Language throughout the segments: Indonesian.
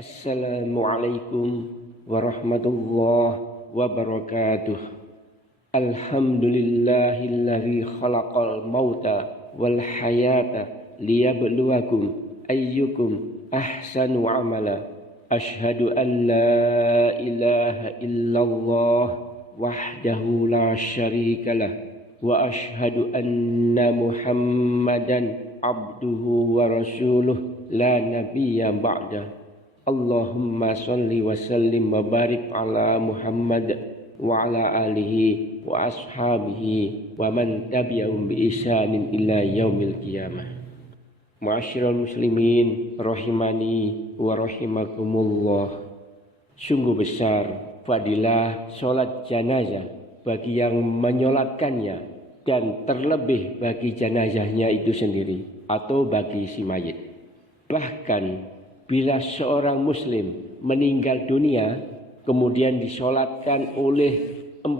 Assalamualaikum warahmatullahi wabarakatuh. Alhamdulillahilladzi khalaqal mauta wal hayata liyabluwakum ayyukum ahsanu amala. Asyhadu an la ilaha illallah wahdahu la syarikalah wa asyhadu anna Muhammadan abduhu wa rasuluh la nabiyya ba'dah. Allahumma salli wa sallim wa barik ala Muhammad wa ala alihi wa ashabihi wa man tabi'ahum bi ihsanin ila yaumil qiyamah. Ma'asyiral muslimin rahimani wa rahimakumullah. Sungguh besar fadilah salat janazah bagi yang menyolatkannya, dan terlebih bagi jenazahnya itu sendiri atau bagi si mayit. Bahkan bila seorang muslim meninggal dunia kemudian disolatkan oleh 40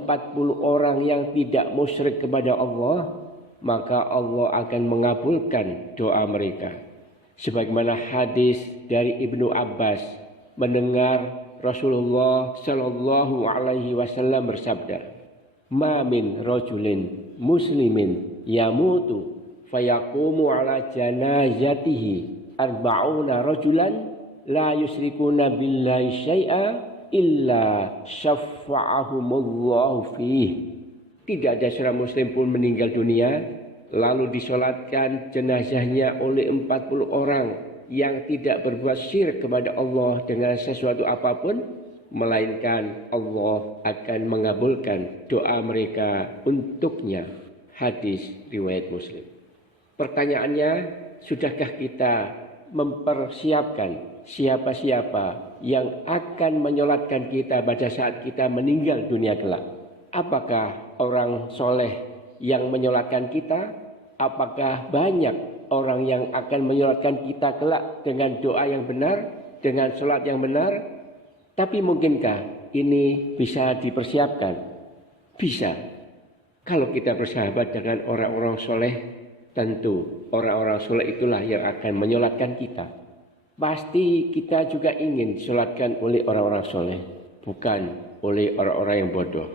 orang yang tidak musyrik kepada Allah, maka Allah akan mengabulkan doa mereka. Sebagaimana hadis dari Ibnu Abbas mendengar Rasulullah Shallallahu Alaihi Wasallam bersabda, "Ma min rajulin muslimin yamutu fayaqumu ala janazatihi arba'una rajulan la yusyrikuna billahi syai'a illa syafa'ahumullahu fih." Tidak ada seorang muslim pun meninggal dunia lalu disolatkan jenazahnya oleh 40 orang yang tidak berbuat syirik kepada Allah dengan sesuatu apapun, melainkan Allah akan mengabulkan doa mereka untuknya. Hadis riwayat Muslim. Pertanyaannya, sudahkah kita mempersiapkan siapa-siapa yang akan menyolatkan kita pada saat kita meninggal dunia kelak? Apakah orang soleh yang menyolatkan kita? Apakah banyak orang yang akan menyolatkan kita kelak dengan doa yang benar, dengan sholat yang benar? Tapi mungkinkah ini bisa dipersiapkan? Bisa. Kalau kita bersahabat dengan orang-orang soleh, tentu orang-orang soleh itulah yang akan menyolatkan kita. Pasti kita juga ingin disolatkan oleh orang-orang soleh, bukan oleh orang-orang yang bodoh.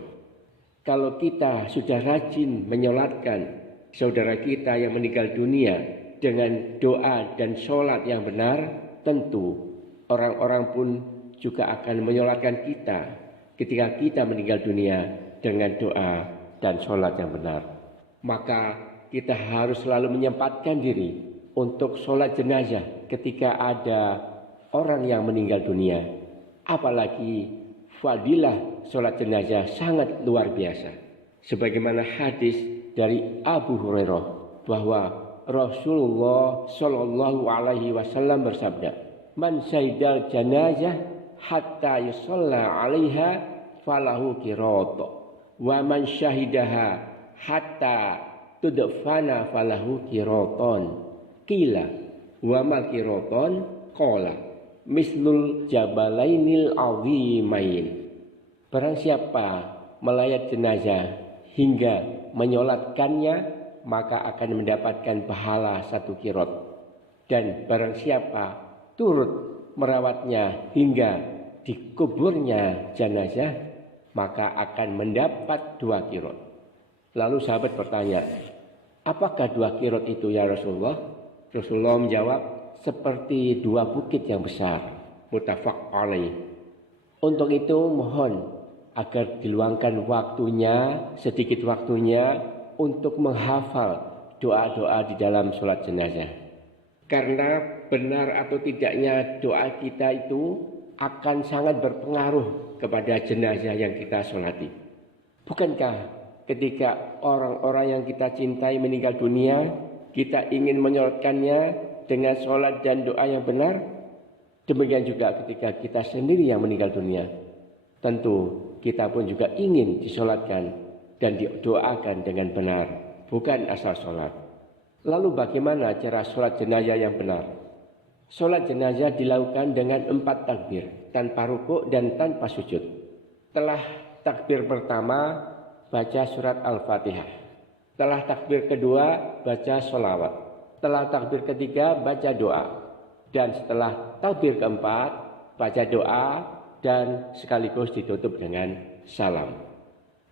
Kalau kita sudah rajin menyolatkan saudara kita yang meninggal dunia dengan doa dan sholat yang benar, tentu orang-orang pun juga akan menyolatkan kita ketika kita meninggal dunia dengan doa dan sholat yang benar. Maka kita harus selalu menyempatkan diri untuk sholat jenazah ketika ada orang yang meninggal dunia. Apalagi fadilah sholat jenazah sangat luar biasa. Sebagaimana hadis dari Abu Hurairah bahwa Rasulullah Shallallahu Alaihi Wasallam bersabda, "Man syahidal janazah hatta yusalla 'alaiha falahu qirat, wa man syahidaha hatta tudfana falahu qiraton." Qila wa mal qiraton? Qala mislul jabalainil azimain. Barang siapa melayat jenazah hingga menyolatkannya, maka akan mendapatkan pahala 1 qirot. Dan barang siapa turut merawatnya hingga dikuburnya jenazah, maka akan mendapat 2 qirot. Lalu sahabat bertanya, apakah 2 qirot itu ya Rasulullah? Rasulullah menjawab, seperti 2 bukit yang besar. Muttafaq alaih. Untuk itu mohon agar diluangkan waktunya, sedikit waktunya untuk menghafal doa-doa di dalam sholat jenazah. Karena benar atau tidaknya doa kita itu akan sangat berpengaruh kepada jenazah yang kita sholati. Bukankah ketika orang-orang yang kita cintai meninggal dunia, kita ingin menyolatkannya dengan sholat dan doa yang benar? Demikian juga ketika kita sendiri yang meninggal dunia, tentu kita pun juga ingin disolatkan dan didoakan dengan benar, bukan asal sholat. Lalu bagaimana cara sholat jenazah yang benar? Sholat jenazah dilakukan dengan 4 takbir, tanpa rukuk dan tanpa sujud. Setelah takbir pertama, baca surat Al-Fatihah. Setelah takbir kedua, baca sholawat. Setelah takbir ketiga, baca doa. Dan setelah takbir keempat, baca doa dan sekaligus ditutup dengan salam.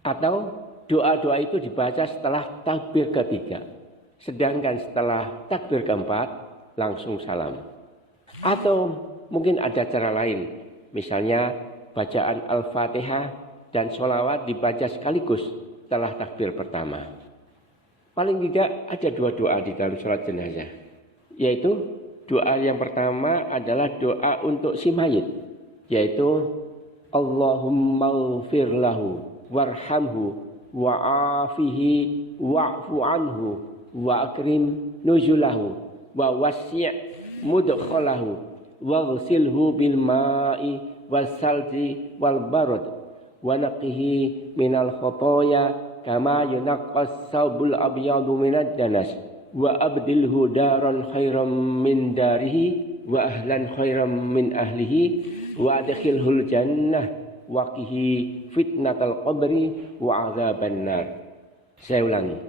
Atau doa-doa itu dibaca setelah takbir ketiga, sedangkan setelah takbir keempat langsung salam. Atau mungkin ada cara lain, misalnya bacaan Al-Fatihah dan sholawat dibaca sekaligus setelah takbir pertama. Paling tidak ada dua doa di dalam sholat jenazah, yaitu doa yang pertama adalah doa untuk si mayit, yaitu Allahumma ighfir lahu warhamhu wa'afihi wa'fu anhu wa akrim nuzulahu wa wasi' mudkhalahu waghsilhu bil ma'i wasalji wal barad wa naqihi minal khotoya kama yunaqqas saubul abyadu minad danas wa abdilhu daran khairam min darihi wa ahlan khairam min ahlihi wa adkhilhul jannah waqihi fitnatal qabri wa azaban nar. Saya ulangi.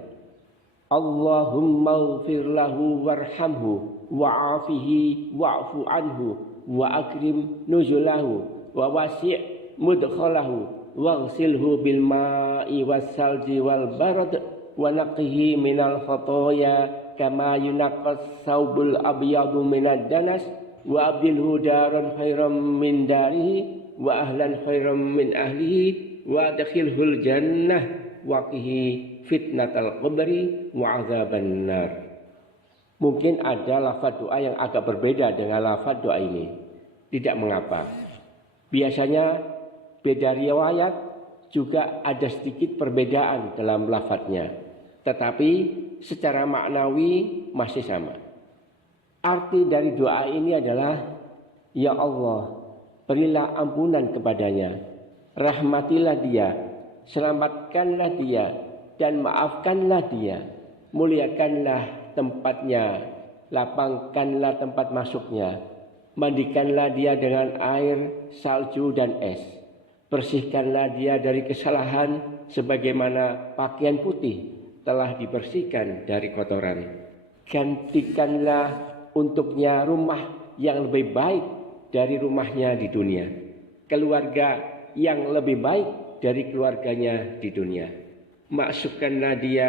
Allahumma ighfir lahu warhamhu wa'afihi wa'fu anhu wa akrim nuzulahu wa wasi' mudkhalahu waghsilhu bil ma'i wassalji wal barad wa naqihi minal khotoya kama yunaqqas saubul abyadu minad danas wa abdilhu daran khairam min darihi wa ahlan khairam min ahlihi wa adkhilhul jannah waqihi fitnatal qabri wa azaban nar. Mungkin ada lafaz doa yang agak berbeda dengan lafaz doa ini. Tidak mengapa. Biasanya beda riwayat, juga ada sedikit perbedaan dalam lafaznya, tetapi secara maknawi masih sama. Arti dari doa ini adalah, ya Allah, berilah ampunan kepadanya, rahmatilah dia, selamatkanlah dia, dan maafkanlah dia, muliakanlah tempatnya, lapangkanlah tempat masuknya, mandikanlah dia dengan air, salju, dan es, bersihkanlah dia dari kesalahan sebagaimana pakaian putih telah dibersihkan dari kotoran, gantikanlah untuknya rumah yang lebih baik dari rumahnya di dunia, keluarga yang lebih baik dari keluarganya di dunia. Masukkanlah dia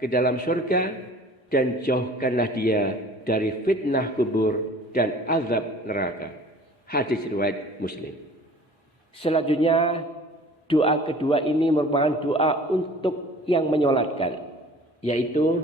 ke dalam surga dan jauhkanlah dia dari fitnah kubur dan azab neraka. Hadis riwayat Muslim. Selanjutnya doa kedua ini merupakan doa untuk yang menyolatkan, yaitu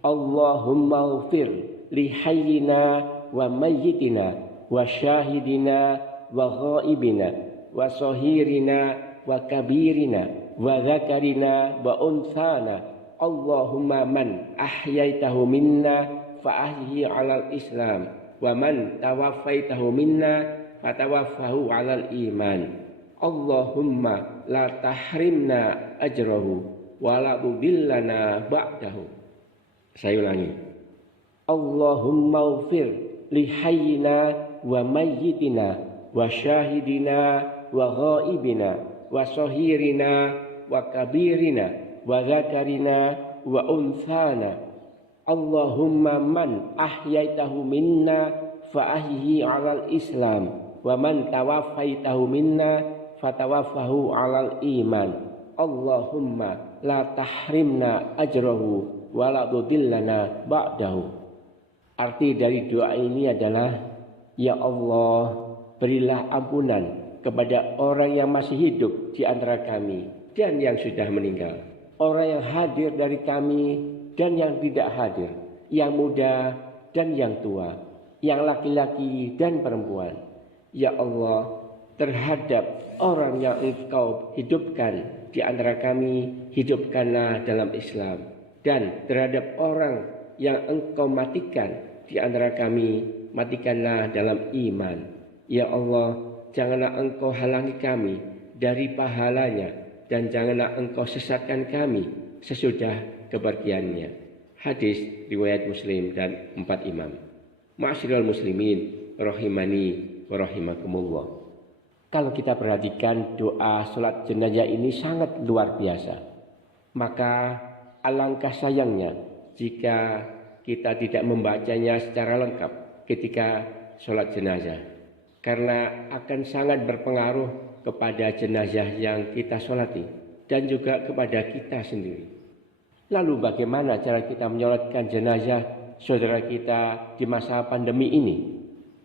Allahumma ighfir li hayyina wa mayyitina wa syahidina wa ghaibina wa sahirina wa kabirina wa zakarina wa unsana. Allahumma man ahyaitahu minna fa ahyihi 'alal islam wa man tawaffaitahu minna fatawaffahu 'alal iman. Allahumma la tahrimna ajrahu wa la tudillana ba'dahu. Saya ulangi. Allahumma ighfir li hayyina wa mayyitina wa syahidina wa ghaibina wa sahirina wa kabirina wa zakarina wa unsana. Allahumma man ahyaitahu minna fa ahyihi 'alal islam wa man tawaffaitahu minna fatawaffahu 'alal iman. Allahumma la tahrimna ajrahu wa la tudillana ba'dahu. Arti dari doa ini adalah, ya Allah, berilah ampunan kepada orang yang masih hidup di antara kami dan yang sudah meninggal, orang yang hadir dari kami dan yang tidak hadir, yang muda dan yang tua, yang laki-laki dan perempuan. Ya Allah, terhadap orang yang Engkau hidupkan di antara kami, hidupkanlah dalam Islam, dan terhadap orang yang Engkau matikan di antara kami, matikanlah dalam iman. Ya Allah, janganlah Engkau halangi kami dari pahalanya, dan janganlah Engkau sesatkan kami sesudah kepergiannya. Hadis riwayat Muslim dan 4 imam. Ma'asyiral muslimin rahimani wa rahimakumullah. Kalau kita perhatikan doa salat jenazah ini sangat luar biasa. Maka alangkah sayangnya jika kita tidak membacanya secara lengkap ketika sholat jenazah. karena akan sangat berpengaruh kepada jenazah yang kita sholati dan juga kepada kita sendiri. Lalu bagaimana cara kita menyolatkan jenazah saudara kita di masa pandemi ini?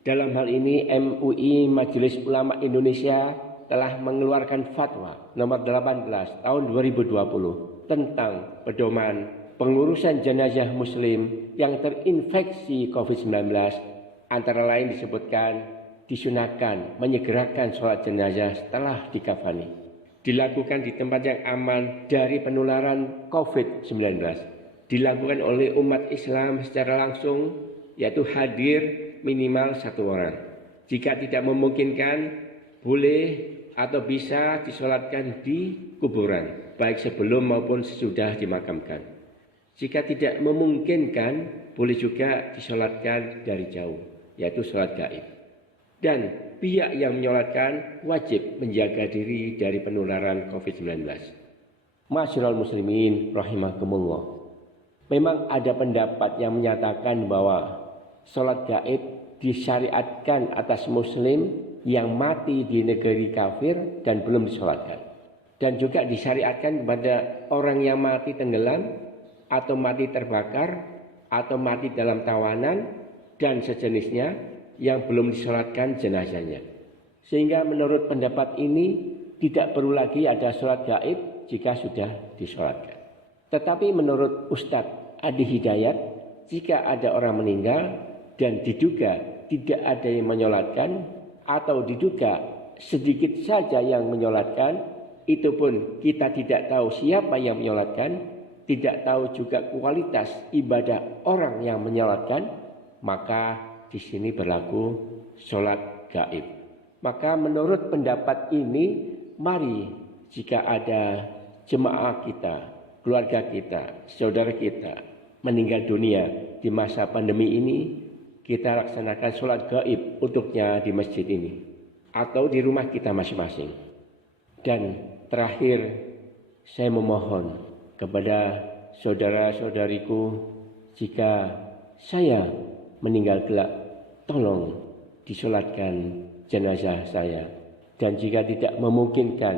Dalam hal ini MUI Majelis Ulama Indonesia telah mengeluarkan fatwa nomor 18 tahun 2020 tentang pedoman pengurusan jenazah muslim yang terinfeksi COVID-19. Antara lain disebutkan disunahkan menyegerakan sholat jenazah setelah dikafani, dilakukan di tempat yang aman dari penularan COVID-19, dilakukan oleh umat Islam secara langsung, yaitu hadir minimal 1 orang. Jika tidak memungkinkan, boleh atau bisa disolatkan di kuburan, baik sebelum maupun sesudah dimakamkan. Jika tidak memungkinkan, boleh juga disolatkan dari jauh, yaitu sholat gaib. Dan pihak yang menyolatkan wajib menjaga diri dari penularan COVID-19. Ma'asyiral muslimin rahimakumullah. Memang ada pendapat yang menyatakan bahwa sholat gaib disyariatkan atas muslim yang mati di negeri kafir dan belum disolatkan. Dan juga disyariatkan kepada orang yang mati tenggelam atau mati terbakar atau mati dalam tawanan dan sejenisnya yang belum disolatkan jenazahnya. Sehingga menurut pendapat ini tidak perlu lagi ada sholat gaib jika sudah disolatkan. Tetapi menurut Ustadz Adi Hidayat, jika ada orang meninggal dan diduga tidak ada yang menyolatkan atau diduga sedikit saja yang menyolatkan, itu pun kita tidak tahu siapa yang menyolatkan, tidak tahu juga kualitas ibadah orang yang menyolatkan, maka di sini berlaku sholat gaib. Maka menurut pendapat ini, mari jika ada jemaah kita, keluarga kita, saudara kita meninggal dunia di masa pandemi ini, kita laksanakan sholat gaib untuknya di masjid ini atau di rumah kita masing-masing. Dan terakhir, saya memohon kepada saudara-saudariku, jika saya meninggal kelak, tolong disolatkan jenazah saya. Dan jika tidak memungkinkan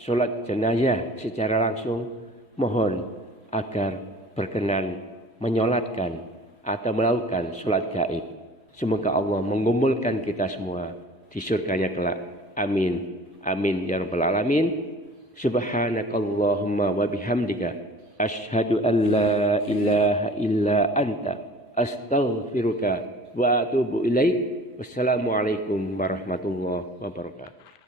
sholat jenazah secara langsung, mohon agar berkenan menyolatkan atau melakukan sholat gaib. Semoga Allah mengumpulkan kita semua di surganya kelak. Amin. Amin ya rabbal alamin. Subhanakallahumma wa bihamdika asyhadu an la ilaha illa anta astaghfiruka wa atubu ilaik. Wassalamualaikum warahmatullahi wabarakatuh.